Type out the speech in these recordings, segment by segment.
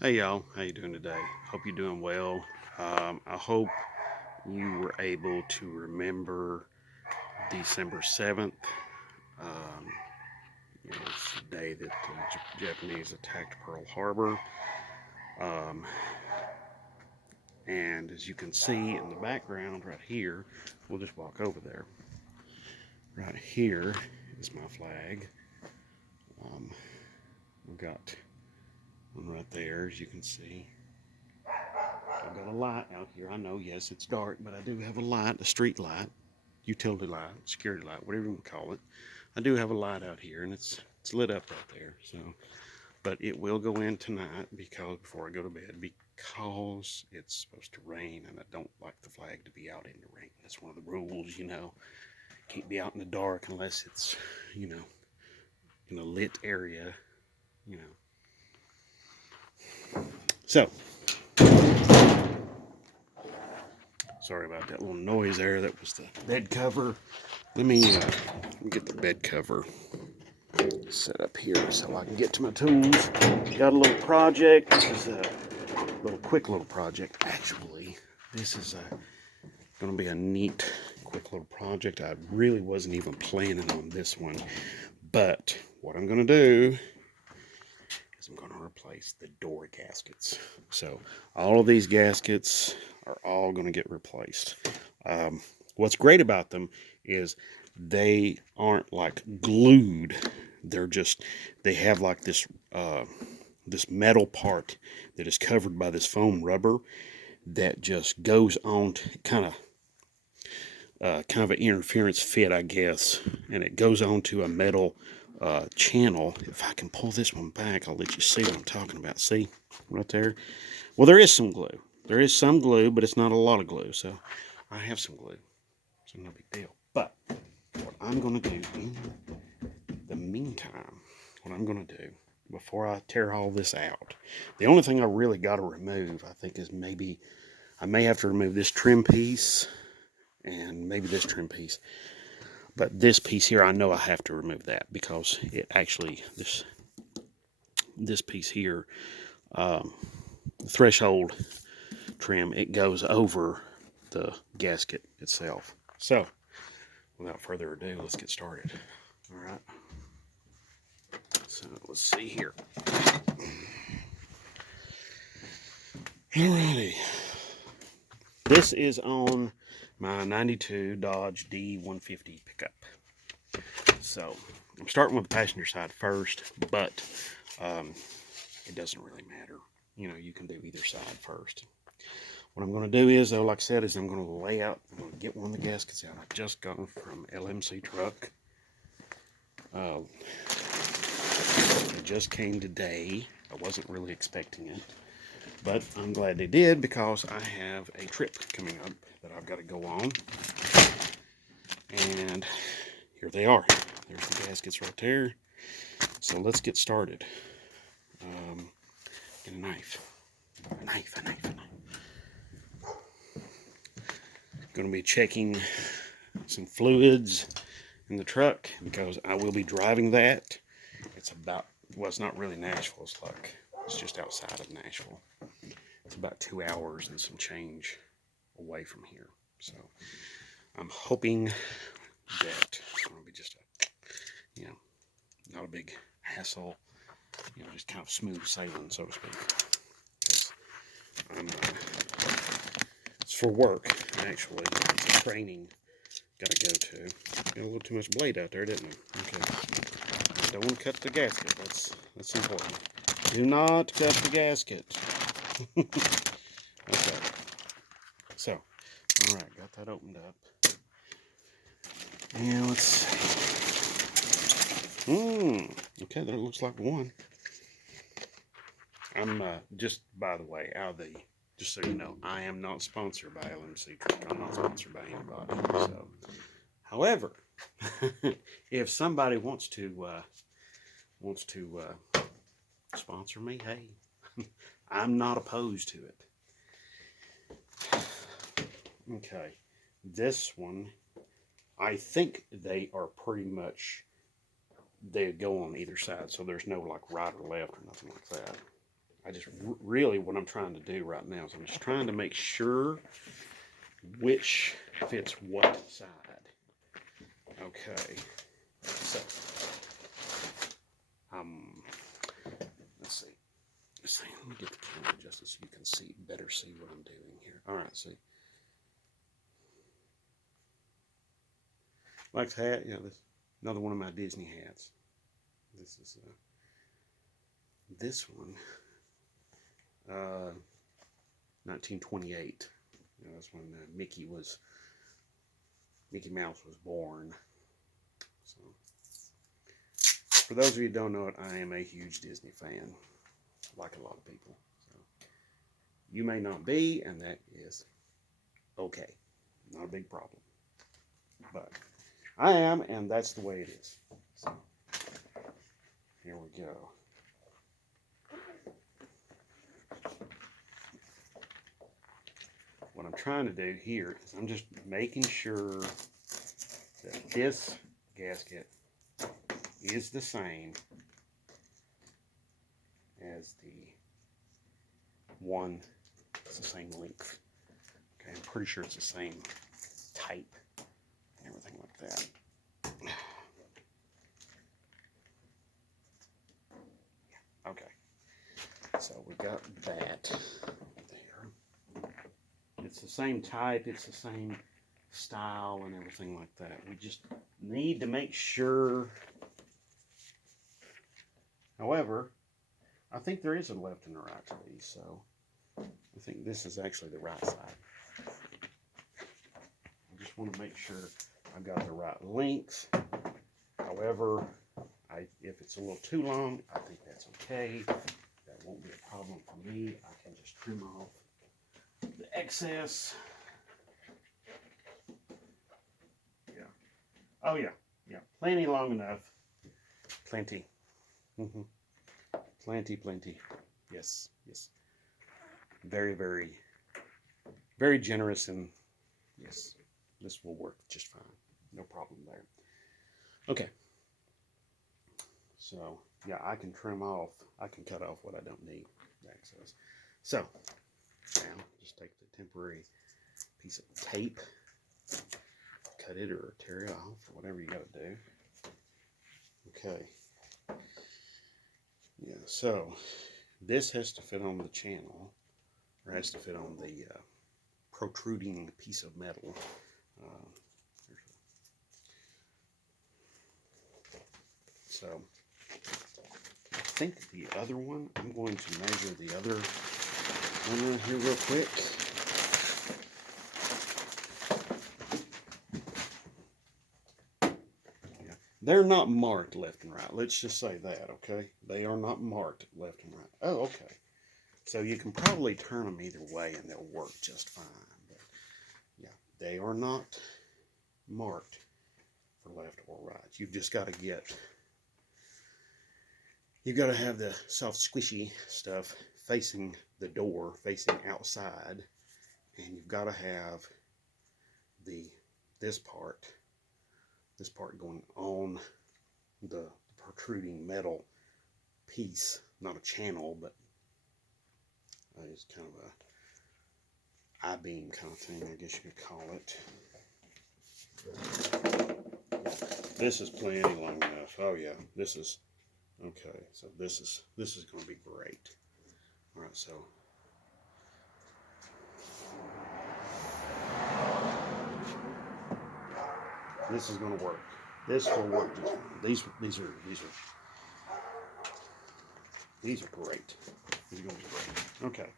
Hey y'all, how you doing today? Hope you're doing well. I hope you were able to remember December 7th. Um, it's the day that the Japanese attacked Pearl Harbor. Um, and as you can see in the background right here, we'll just walk over there. Right here is my flag. Um, we've got one right there, as you can see. I've got a light out here. I know, yes, it's dark, but I do have a light, a street light, utility light, security light, whatever you want to call it. I do have a light out here, and it's lit up out there. So, but it will go in tonight because before I go to bed because it's supposed to rain, and I don't like the flag to be out in the rain. That's one of the rules, you know. Can't be out in the dark unless it's, you know, in a lit area, you know. So, sorry about that little noise there. That was the bed cover. Let me get the bed cover set up here so I can get to my tools. Got a little project. This is a quick little project. Actually, this is going to be a neat, quick little project. I really wasn't even planning on this one, but what I'm going to do is I'm going to replace the door gaskets. So all of these gaskets are all going to get replaced. What's great about them is they aren't like glued. They have like this metal part that is covered by this foam rubber that just goes on to kind of an interference fit, I guess, and it goes onto a metal channel. If I can pull this one back, I'll let you see what I'm talking about. See right there? Well, there is some glue. There is some glue, but it's not a lot of glue. So I have some glue. So no big deal. But what I'm going to do in the meantime, what I'm going to do before I tear all this out, the only thing I really got to remove, I think, is maybe I may have to remove this trim piece and maybe this trim piece. But this piece here, I know I have to remove that because it actually, this piece here, the threshold trim, it goes over the gasket itself. So, without further ado, let's get started. All right. So, let's see here. Alrighty. This is on my 92 Dodge D150 pickup. So, I'm starting with the passenger side first, but it doesn't really matter. You know, you can do either side first. What I'm going to do is, though, like I said, is I'm going to lay out, I'm going to get one of the gaskets out. I just got them from LMC truck. It just came today. I wasn't really expecting it, but I'm glad they did because I have a trip coming up that I've got to go on. And here they are. There's the gaskets right there. So let's get started. Get a knife. A knife. Going to be checking some fluids in the truck because I will be driving that. It's about, well, it's not really Nashville. It's just outside of Nashville. It's about 2 hours and some change away from here. So I'm hoping that it'll be just not a big hassle, just kind of smooth sailing, so to speak. Because it's for work, actually. It's a training got to go to. Got a little too much blade out there, didn't we? Okay. Don't want to cut the gasket. That's important. Do not cut the gasket. Okay. So, all right, got that opened up. And let's see. Okay, that looks like one. I'm just, by the way, just so you know, I am not sponsored by LMC Truck. I'm not sponsored by anybody. So, however, if somebody wants to sponsor me, hey, I'm not opposed to it. Okay, this one, I think they are pretty much, they go on either side, so there's no like right or left or nothing like that. I just really what I'm trying to do right now is I'm just trying to make sure which fits what side. Okay, so let's see. Let me get the camera adjusted so you can better see what I'm doing here. All right, see. Like the hat, this another one of my Disney hats. This is this one, 1928. That's when Mickey Mouse was born. So, for those of you who don't know it, I am a huge Disney fan, like a lot of people. So, you may not be, and that is okay. Not a big problem. But I am, and that's the way it is. So, here we go. What I'm trying to do here is I'm just making sure that this gasket is the same as the one. It's the same length. Okay, I'm pretty sure it's the same type and everything like that. Okay, so we got that there. It's the same type, it's the same style and everything like that. We just need to make sure. However, I think there is a left and a right to these, so I think this is actually the right side. I just want to make sure I've got the right length. However, if it's a little too long, I think that's okay. That won't be a problem for me. I can just trim off the excess. Yeah. Oh yeah. Yeah. Plenty long enough. Plenty. Plenty. Yes. Yes. Very, very, very generous, and yes, this will work just fine. No problem there. Okay. So yeah, I can cut off what I don't need. Excess. So now just take the temporary piece of tape, cut it or tear it off, or whatever you got to do. Okay. Yeah, so this has to fit on the channel, or has to fit on the protruding piece of metal. So I think the other one, I'm going to measure the other one here real quick. Yeah, they're not marked left and right. Let's just say that, okay? They are not marked left and right. Oh, okay. So you can probably turn them either way and they'll work just fine. But yeah, they are not marked for left or right. You've just got to you've got to have the soft squishy stuff facing the door, facing outside, and you've got to have this part going on the protruding metal piece, not a channel, but it's kind of a I-beam kind of thing, I guess you could call it. This is plenty long enough. Oh yeah, this is okay. So this is going to be great. All right, so this is going to work. This will work just fine. These are great. These are going to be great. Okay.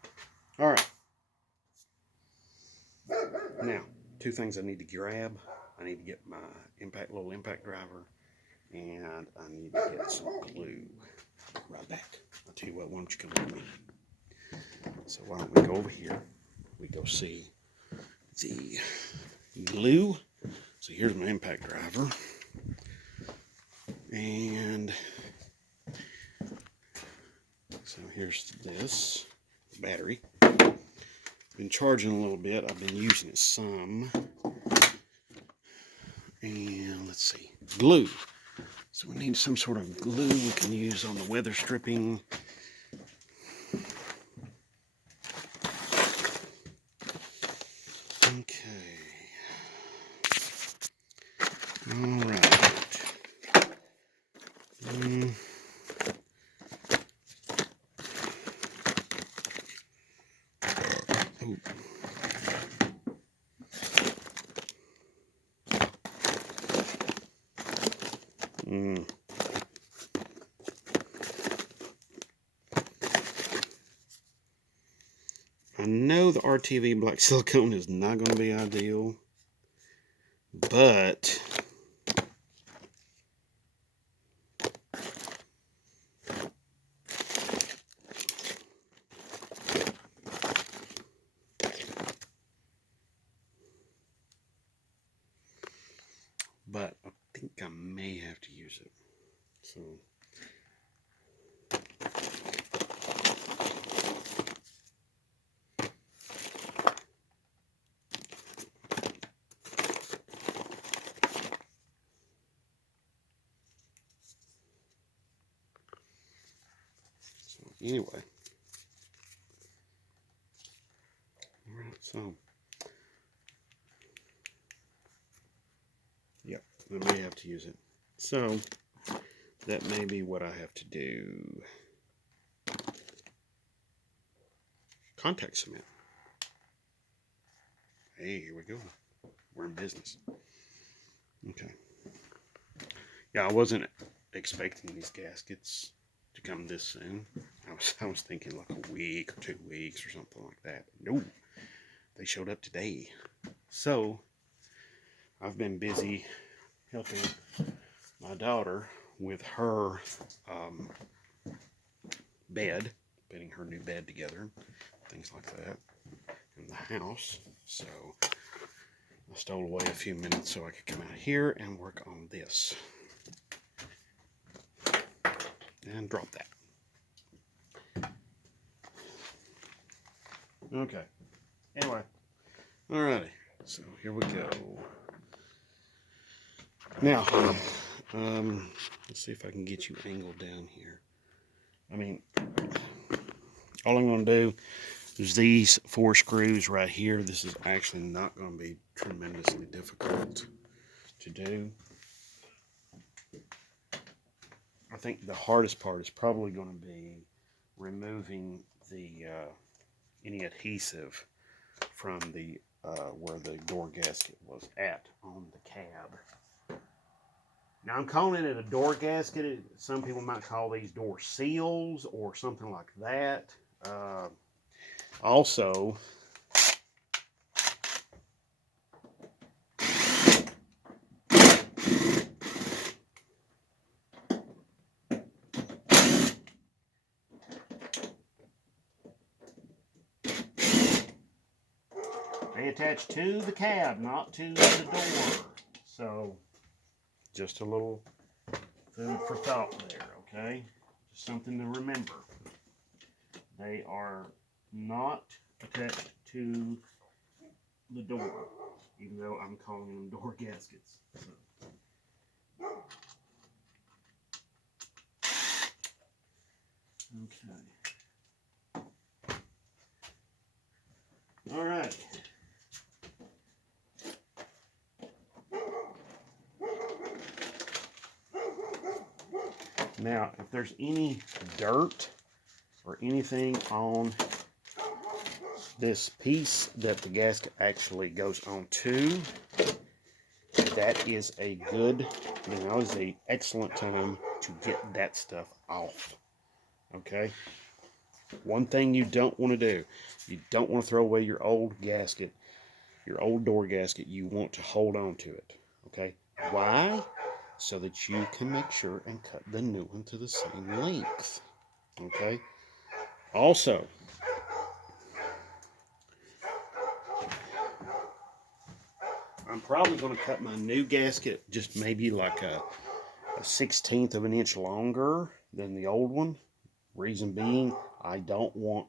All right. Now, two things I need to grab. I need to get my little impact driver, and I need to get some glue. Right back. I'll tell you what, why don't you come with me? So why don't we go over here? We go see the glue. So here's my impact driver. And so here's this battery. Been charging a little bit. I've been using it some. And let's see, glue. So we need some sort of glue we can use on the weather stripping. Alright. I know the RTV black silicone is not going to be ideal, but I think I may have to use it. So anyway, all right, so yep, I may have to use it. So that may be what I have to do. Contact cement. Hey, here we go. We're in business. Okay. Yeah, I wasn't expecting these gaskets to come this soon. I was thinking like a week or 2 weeks or something like that. No, they showed up today. So I've been busy helping my daughter with her bed, putting her new bed together, things like that in the house. So I stole away a few minutes so I could come out here and work on this. And drop that. Okay. Anyway. Alrighty. So here we go. Now, let's see if I can get you angled down here. I mean, all I'm going to do is these 4 screws right here. This is actually not going to be tremendously difficult to do. I think the hardest part is probably going to be removing the any adhesive from the where the door gasket was at on the cab. Now I'm calling it a door gasket. Some people might call these door seals or something like that. Also, they attach to the cab, not to the door. So, just a little food for thought there, okay? Just something to remember. They are not attached to the door, even though I'm calling them door gaskets. So. Okay. All right. Now, if there's any dirt or anything on this piece that the gasket actually goes onto, that is a good, that is an excellent time to get that stuff off. Okay? One thing you don't want to do, you don't want to throw away your old gasket, your old door gasket. You want to hold on to it. Okay? Why? So that you can make sure and cut the new one to the same length. Okay? Also, I'm probably going to cut my new gasket just maybe like a 1/16 of an inch longer than the old one. Reason being, I don't want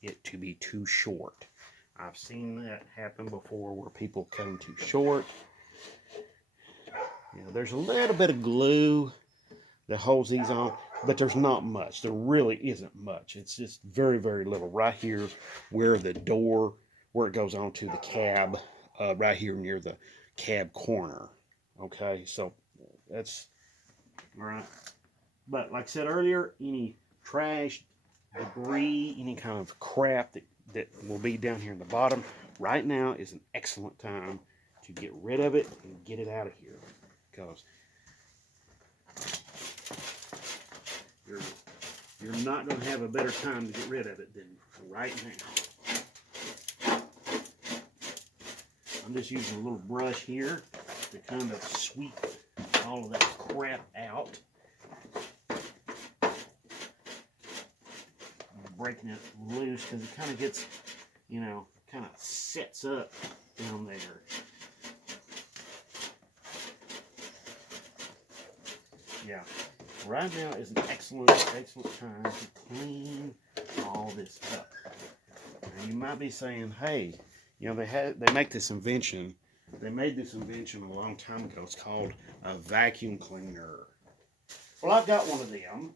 it to be too short. I've seen that happen before where people cut them too short. You know, there's a little bit of glue that holds these on, but there's not much. There really isn't much. It's just very, very little right here where the door, where it goes onto the cab, right here near the cab corner. Okay, so that's all right. But like I said earlier, any trash, debris, any kind of crap that will be down here in the bottom, right now is an excellent time to get rid of it and get it out of here. Because you're not going to have a better time to get rid of it than right now. I'm just using a little brush here to kind of sweep all of that crap out. Breaking it loose because it kind of gets, you know, kind of sets up down there. Yeah, right now is an excellent time to clean all this up. Now you might be saying, hey, you know, they make this invention. They made this invention a long time ago. It's called a vacuum cleaner. Well, I've got one of them.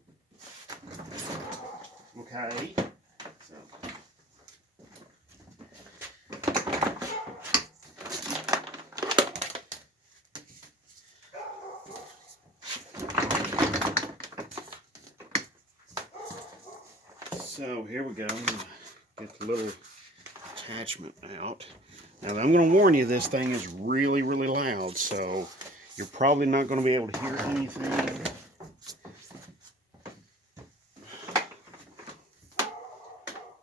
Okay. So here we go. I'm gonna get the little attachment out. Now I'm going to warn you, this thing is really, really loud, so you're probably not going to be able to hear anything.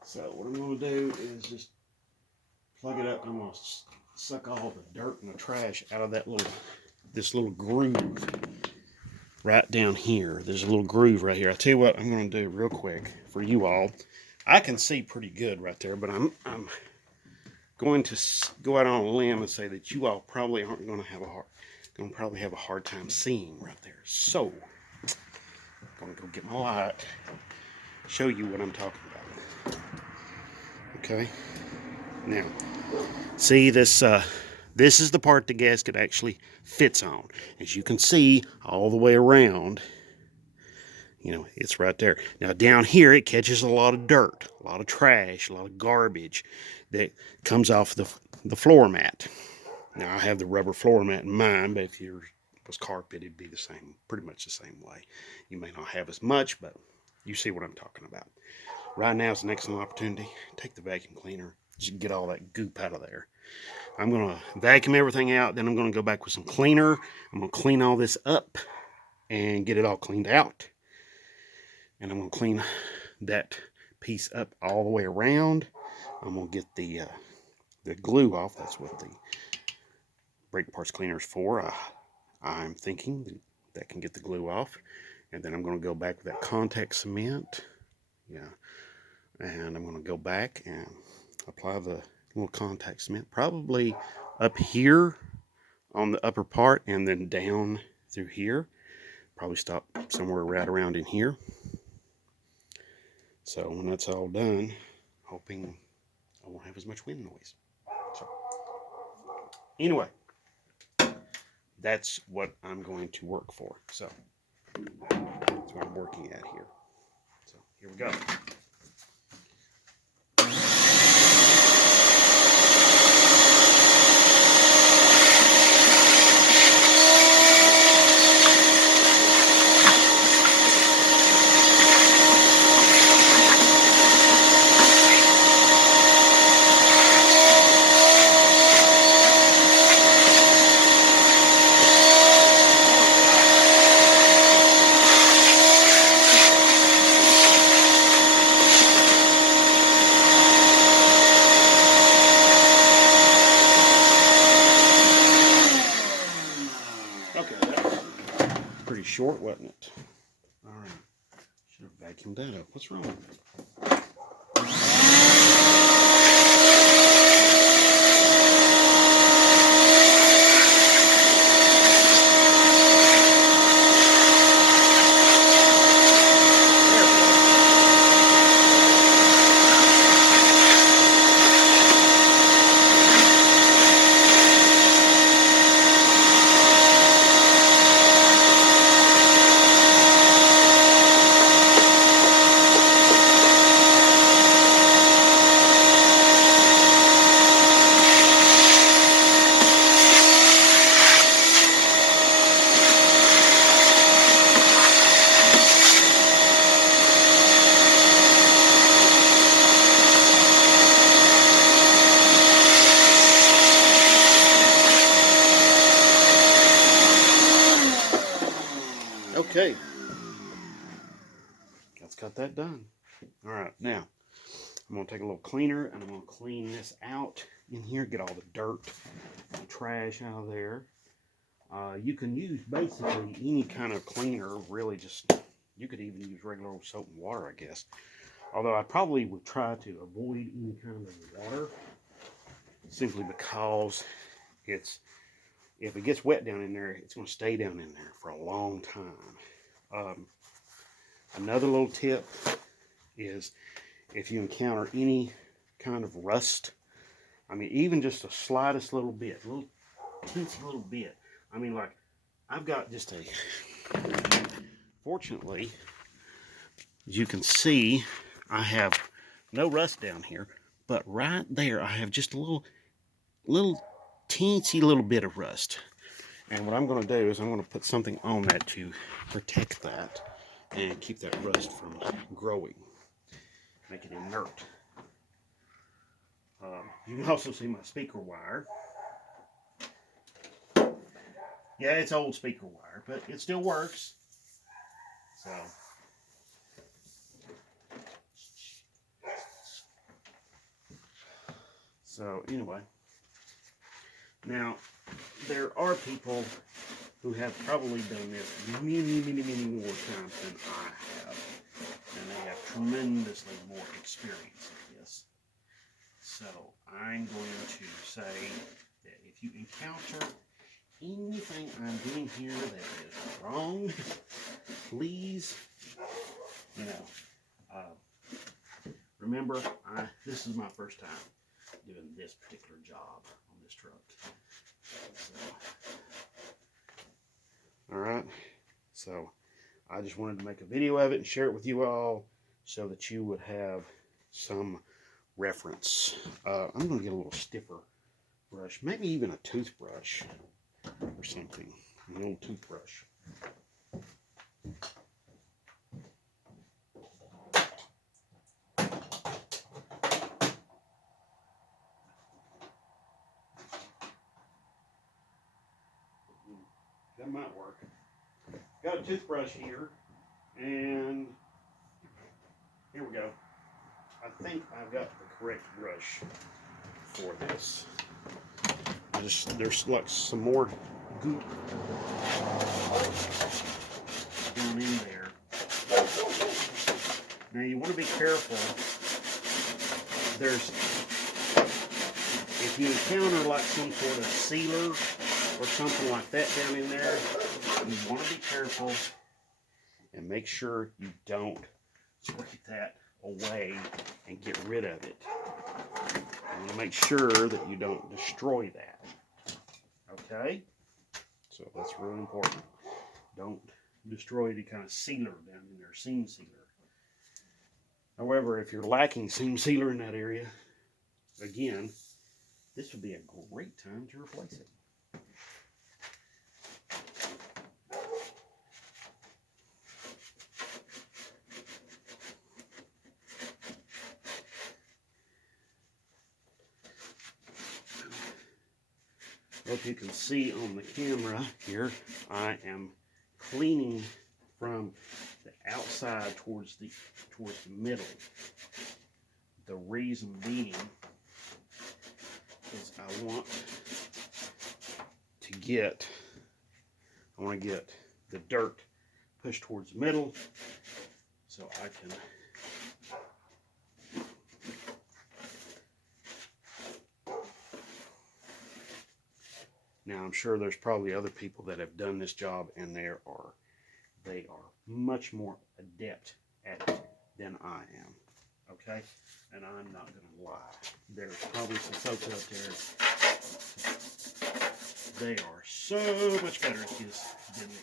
So what I'm going to do is just plug it up. I'm going to suck all the dirt and the trash out of this little groove right down here. There's a little groove right here. I'll tell you what I'm going to do real quick for you all. I can see pretty good right there, but I'm going to go out on a limb and say that you all probably aren't going to have a hard time seeing right there. So I'm going to go get my light, show you what I'm talking about. Okay. Now, see this. This is the part the gasket actually fits on. As you can see, all the way around, you know, it's right there. Now down here, it catches a lot of dirt, a lot of trash, a lot of garbage that comes off the floor mat. Now I have the rubber floor mat in mine, but if yours was carpet, it'd be the same, pretty much the same way. You may not have as much, but you see what I'm talking about. Right now is an excellent opportunity. Take the vacuum cleaner, just get all that goop out of there. I'm going to vacuum everything out, then I'm going to go back with some cleaner. I'm going to clean all this up and get it all cleaned out. And I'm going to clean that piece up all the way around. I'm going to get the glue off. That's what the brake parts cleaner is for. I'm thinking that can get the glue off. And then I'm going to go back with that contact cement. Yeah. And I'm going to go back and apply the little contact cement, probably up here on the upper part and then down through here. Probably stop somewhere right around in here. So when that's all done, hoping I won't have as much wind noise. So anyway, that's what I'm going to work for. So that's what I'm working at here. So here we go. Pretty short, wasn't it? All right. Should have vacuumed that up. What's wrong with it? Okay, let's got that done. All right, now I'm gonna take a little cleaner and I'm gonna clean this out in here, get all the dirt and trash out of there. You can use basically any kind of cleaner, really. Just, you could even use regular old soap and water, I guess. Although I probably would try to avoid any kind of water, simply because if it gets wet down in there, it's going to stay down in there for a long time. Another little tip is, if you encounter any kind of rust, I mean, even just the slightest little bit, little teensy little bit. I mean, like, I've got just fortunately, as you can see, I have no rust down here, but right there I have just a little teensy little bit of rust. And what I'm going to do is I'm going to put something on that to protect that and keep that rust from growing, make it inert. You can also see my speaker wire. Yeah, it's old speaker wire, but it still works. So anyway, now there are people who have probably done this many more times than I have, and they have tremendously more experience with this. So I'm going to say that if you encounter anything I'm doing here that is wrong, please, remember, this is my first time doing this particular job on this truck. All right, so I just wanted to make a video of it and share it with you all so that you would have some reference. I'm going to get a little stiffer brush, maybe even a toothbrush or something, an old toothbrush. That might work. Got a toothbrush here, and here we go. I think I've got the correct brush for this. There's like some more goop down in there. Now you want to be careful. If you encounter like some sort of sealer or something like that down in there, you want to be careful and make sure you don't scrape that away and get rid of it. You want to make sure that you don't destroy that. Okay? So that's really important. Don't destroy any kind of sealer down in there, seam sealer. However, if you're lacking seam sealer in that area, again, this would be a great time to replace it. Hope you can see on the camera here, I am cleaning from the outside towards the middle. The reason being is I want to get the dirt pushed towards the middle so I can Now, I'm sure there's probably other people that have done this job, and they are much more adept at it than I am. Okay? And I'm not going to lie. There's probably some folks out there, they are so much better at this than me.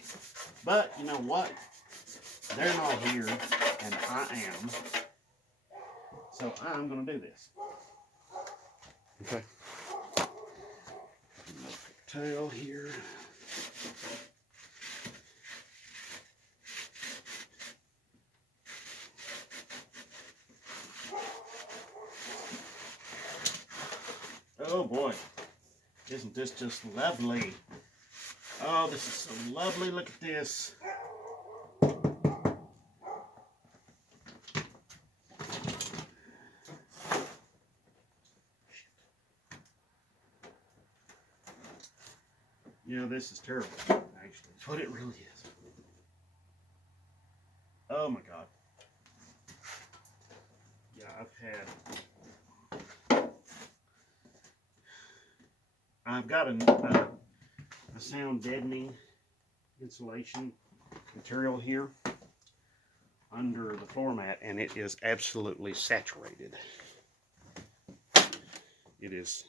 But, you know what? They're not here, and I am. So I'm going to do this. Okay? Tail here. Oh boy, isn't this just lovely? Oh, this is so lovely. Look at this. You know, this is terrible, actually. It's what it really is. Oh my God. Yeah, I've got a sound deadening insulation material here under the floor mat, and it is absolutely saturated. It is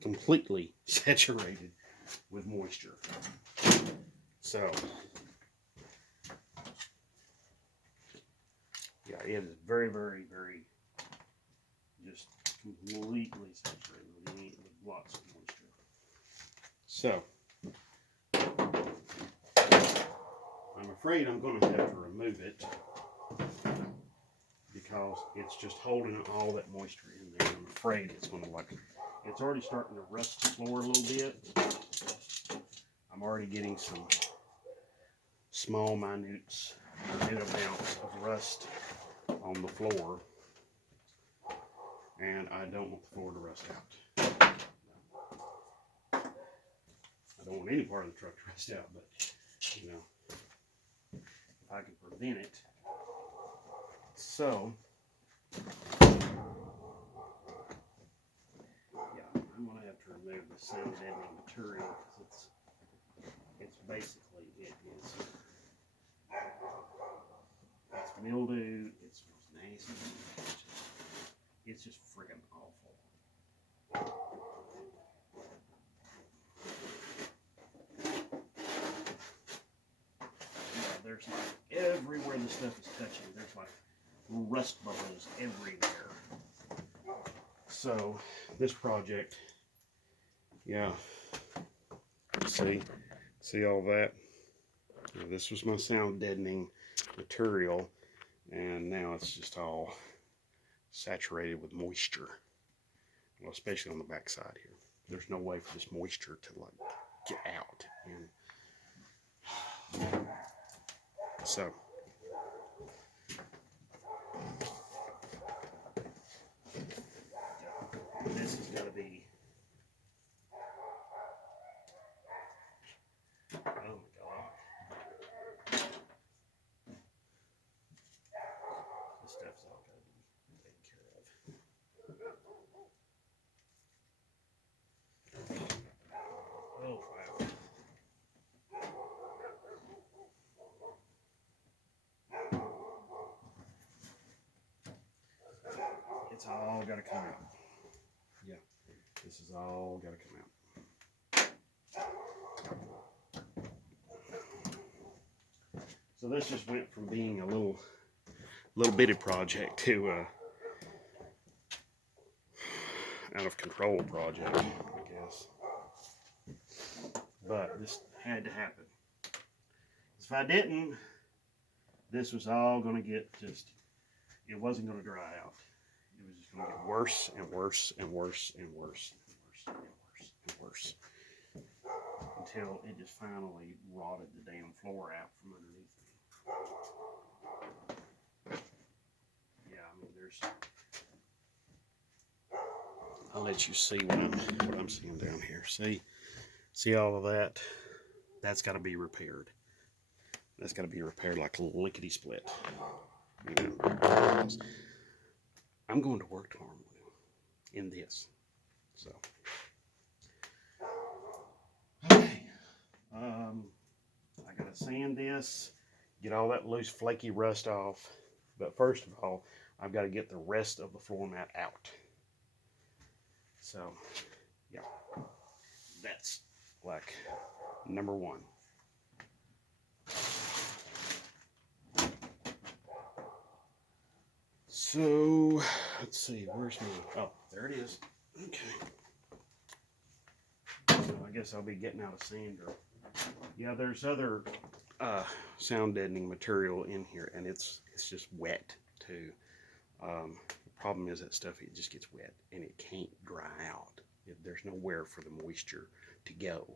completely saturated with moisture. So, yeah, it is very, very, very just completely saturated with lots of moisture. So, I'm afraid I'm going to have to remove it because it's just holding all that moisture in there. I'm afraid it's going to it's already starting to rust the floor a little bit. I'm already getting some small, minute amounts of rust on the floor, and I don't want the floor to rust out. I don't want any part of the truck to rust out, but you know, if I can prevent it. So, yeah, I'm gonna have to remove the sound deadening material because it's basically it's mildew, it smells nasty, it's just friggin' awful. Yeah, there's like everywhere the stuff is touching, there's like rust bubbles everywhere. So this project, yeah, see all that? Yeah, this was my sound deadening material, and now it's just all saturated with moisture. Well, especially on the back side here. There's no way for this moisture to like get out. And so this is going to be, oh my God. This stuff's all got to be taken care of. Oh, wow. It's all got to come out. Yeah, this is all got to come out. So this just went from being a little bitty project to out of control project, I guess. But this had to happen. If I didn't, this was all going to get just, it wasn't going to dry out. It was just going to get worse and worse and worse and worse and worse and worse and worse until it just finally rotted the damn floor out from underneath me. Yeah, I mean, I'll let you see what I'm seeing down here. See all of that? That's got to be repaired. That's got to be repaired like a lickety split. You know, I'm going to work tomorrow morning in this. So, okay. I gotta sand this, get all that loose, flaky rust off. But first of all, I've got to get the rest of the floor mat out. So, yeah, that's like number one. So, let's see, where's my, oh, there it is. Okay. So I guess I'll be getting out a sander. Yeah, there's other sound deadening material in here, and it's just wet too. The problem is that stuff, it just gets wet and it can't dry out. There's nowhere for the moisture to go,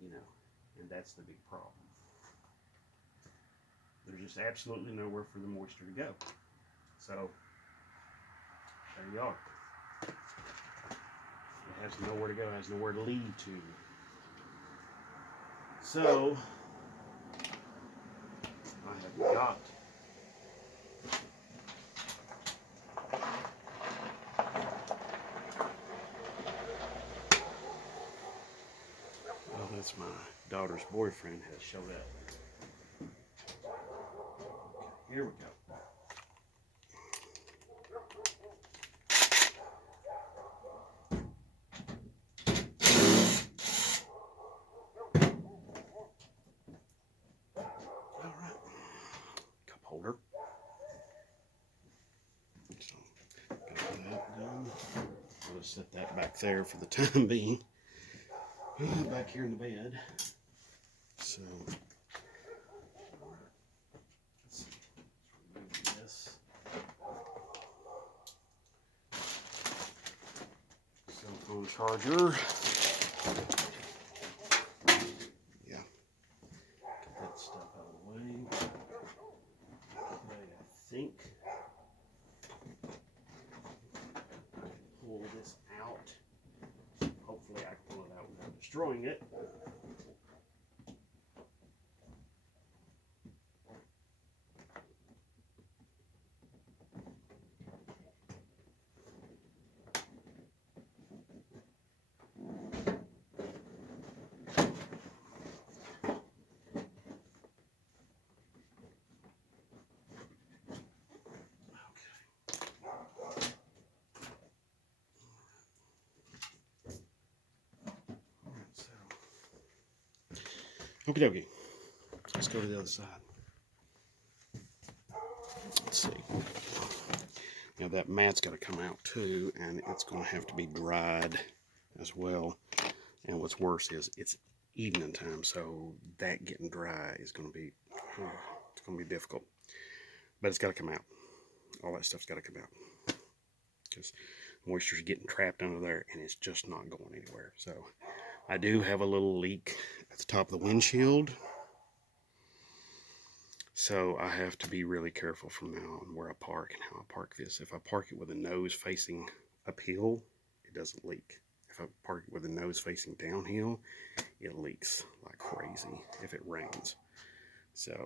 you know, and that's the big problem. There's just absolutely nowhere for the moisture to go. So there you are. It has nowhere to go, it has nowhere to lead to. So I have got well, that's my daughter's boyfriend has showed up. Okay, here we go. All right, cup holder. So got that done. I'll just set that back there for the time being. Back here in the bed. So let's remove this. Cell phone charger. Yeah. Get that stuff out of the way. Okay, I think I can pull this out. Hopefully I can pull it out without destroying it. Okie dokie. Let's go to the other side. Let's see. Now that mat's got to come out too, and it's going to have to be dried as well. And what's worse is it's evening time, so that getting dry is going to be it's going to be difficult. But it's got to come out. All that stuff's got to come out because moisture's getting trapped under there, and it's just not going anywhere. So I do have a little leak at the top of the windshield. So I have to be really careful from now on where I park and how I park this. If I park it with the nose facing uphill, it doesn't leak. If I park it with the nose facing downhill, it leaks like crazy if it rains. So